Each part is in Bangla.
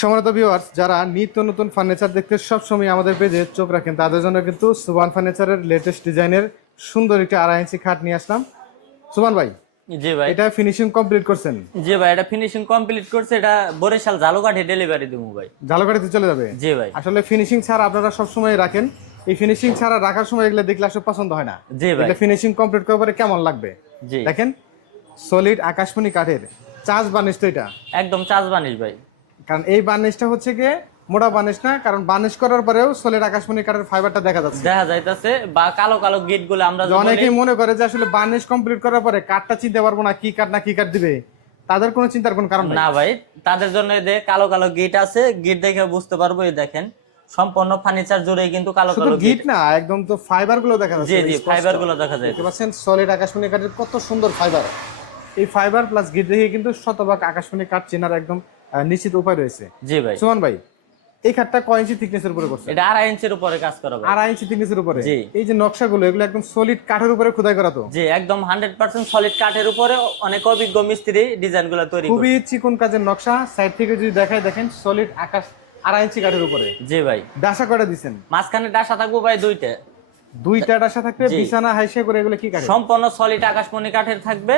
সম্মানিত ভিউয়ার্স, যারা নিত্য নতুন ফার্নিচার দেখতে সবসময় আমাদের পেজে চোখ রাখেন তাদের জন্য কিন্তু সুবান ফার্নিচারের লেটেস্ট ডিজাইনের সুন্দর একটি 2.5 ইঞ্চি খাট নিয়ে আসলাম। সুবান ভাই, জি ভাই, এটা ফিনিশিং কমপ্লিট করছেন? জি ভাই, এটা ফিনিশিং কমপ্লিট করছে। এটা বরিশাল ঝালুকাঠি ডেলিভারি দেবো ভাই। ঝালকাঠিতে চলে যাবে? জি ভাই। আসলে ফিনিশিং ছাড়া আপনারা সবসময় রাখেন, এই ফিনিশিং ছাড়া রাখার সময় এগুলো দেখলে আসলে পছন্দ হয় না। জি ভাই। এটা ফিনিশিং কমপ্লিট করার পরে কেমন লাগবে জি দেখেন। সলিড আকাশমণি কাঠের চাষ বানিশ তো এটা, একদম চাষ বানিশ ভাই। কারণ এই বার্নিশটা হচ্ছে গিয়ে মোটা বার্নিশ না, কারণ বার্নিশ করার পরেও সলিড আকাশমণি কাঠের ফাইবারটা দেখা যাচ্ছে, দেখা যাইতাছে। বা কালো কালো গেট গুলো আমরা অনেকেই মনে করে যে আসলে বার্নিশ কমপ্লিট করার পরে কাঠটা চিনতে পারবো না, কি কাঠ না কি কাঠ দিবে, তাদের কোনো চিন্তার কোনো কারণ না ভাই, তাদের জন্য কালো কালো গেট আছে, গেট দেখে বুঝতে পারবো। এই দেখেন সম্পূর্ণ ফার্নিচার জুড়ে কিন্তু কালো কালো গিট না, একদম তো ফাইবার গুলো দেখা যাচ্ছে। জি জি, ফাইবার গুলো দেখা যায়। দেখতে পাচ্ছেন সলিড আকাশমণি কাঠের কত সুন্দর ফাইবার। এই ফাইবার প্লাস গিট দেখে কিন্তু শতভাগ আকাশমণি কাঠ চেনার একদম নিশ্চিত উপায় রয়েছে। জি ভাই। সুমন ভাই, এই খাটটা কয় ইঞ্চি থিকনেসের উপরে করছে? এটা 2.5 ইঞ্চির উপরে কাজ করা ভাই। 2.5 ইঞ্চি থিকনেসের উপরে? জি। এই যে নকশাগুলো এগুলো একদম সলিড কাঠের উপরে খোদাই করা তো? জি, একদম 100% সলিড কাঠের উপরে অনেক অভিজ্ঞ মিস্ত্রি ডিজাইনগুলো তৈরি করে। খুবই চিকন কাজের নকশা। সাইড থেকে যদি দেখাই, দেখেন সলিড আকাশ 2.5 ইঞ্চি কাঠের উপরে। জি ভাই। ডাসা করে দিবেন? মাঝখানে ডাসা থাকবো ভাই দুইটা ডাসা থাকবে। বিছানা হাইসে করে এগুলো কি কাঠ? সম্পূর্ণ সলিড আকাশমণি কাঠের থাকবে।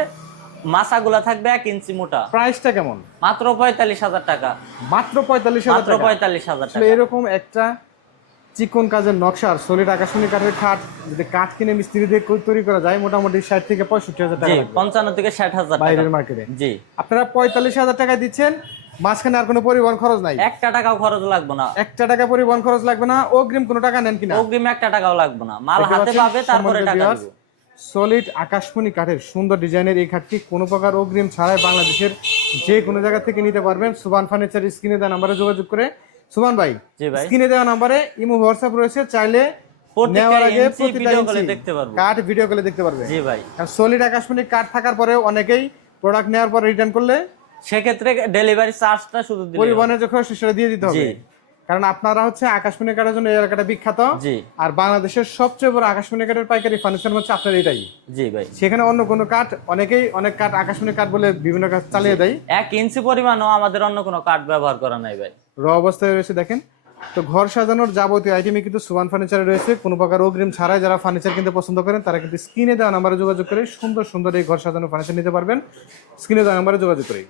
মাছাগুলা থাকবে 1 ইঞ্চি মোটা। প্রাইসটা কেমন? মাত্র 45,000 টাকা। মাত্র 45,000 টাকা? 45,000 টাকা। এরকম একটা চিকন কাজের নকশার সলিড আকাশমণি কাঠের খাট যদি কাঠ কিনে মিস্ত্রি দিয়ে তৈরি করা যায়, মোটামুটি 60 থেকে 65,000 টাকা। 55 থেকে 60,000 টাকা বাইরের মার্কেটে। জি। আপনারা 45,000 টাকা দিচ্ছেন, মাঝখানে আর কোনো পরিবহন খরচ নাই? 1 টাকাও খরচ লাগবে না। 1 টাকা পরিবহন খরচ লাগবে না। অগ্রিম কোনো টাকা নেন কিনা? অগ্রিম 1 টাকাও লাগবে না। মাল হাতে পাবে, তারপরে টাকা দিবে। সলিড আকাশমণি কাঠের সুন্দর ডিজাইনের এই খাটটি কোনো প্রকার অগ্রিম ছাড়াই বাংলাদেশের যে কোনো জায়গা থেকে নিতে পারবেন। সুবান ফার্নিচার স্ক্রিনে দেওয়া নাম্বারে যোগাযোগ করে। সুবান ভাই, স্ক্রিনে দেওয়া নাম্বারে ইমো হোয়াটসঅ্যাপ রয়েছে, চাইলে নেওয়ার আগে প্রতিটা ইঞ্চি দেখতে পারবো, কাঠ ভিডিও কলে দেখতে পারবে। জি ভাই। কারণ সলিড আকাশমণি কাঠ থাকার পরে অনেকেই প্রোডাক্ট নেওয়ার পর রিটার্ন করলে সেক্ষেত্রে ডেলিভারি চার্জটা শুধু দিলে, পরিবহনের যে খরচ সেটা দিয়ে দিতে হবে। কারণ আপনারা হচ্ছে আকাশমণি কাঠের জন্য এই এলাকাটা বিখ্যাত। আর বাংলাদেশের সবচেয়ে বড় আকাশমণি কাঠের পাইকারি ফার্নিচার হচ্ছে আপনার এটাই। জি ভাই। সেখানে অন্য কোনো কাঠ, অনেকেই অনেক কাঠ আকাশমণি কাঠ বলে বিভিন্ন কাজ চালিয়ে দেয়। 1 ইঞ্চি পরিমাণও আমাদের অন্য কোনো কাঠ ব্যবহার করা নাই ভাই। র অবস্থায় রয়েছে দেখেন। তো ঘর সাজানোর যাবতীয় আইটেমই কিন্তু সুবান ফার্নিচারে রয়েছে। কোনো প্রকার অগ্রিম ছাড়াই যারা ফার্নিচার কিনতে পছন্দ করেন তারা কিন্তু স্ক্রিনে দেওয়া নাম্বারে যোগাযোগ করে সুন্দর সুন্দর এই ঘর সাজানোর ফার্নিচার নিতে পারবেন। স্ক্রিনে দেওয়া নাম্বারে যোগাযোগ করে।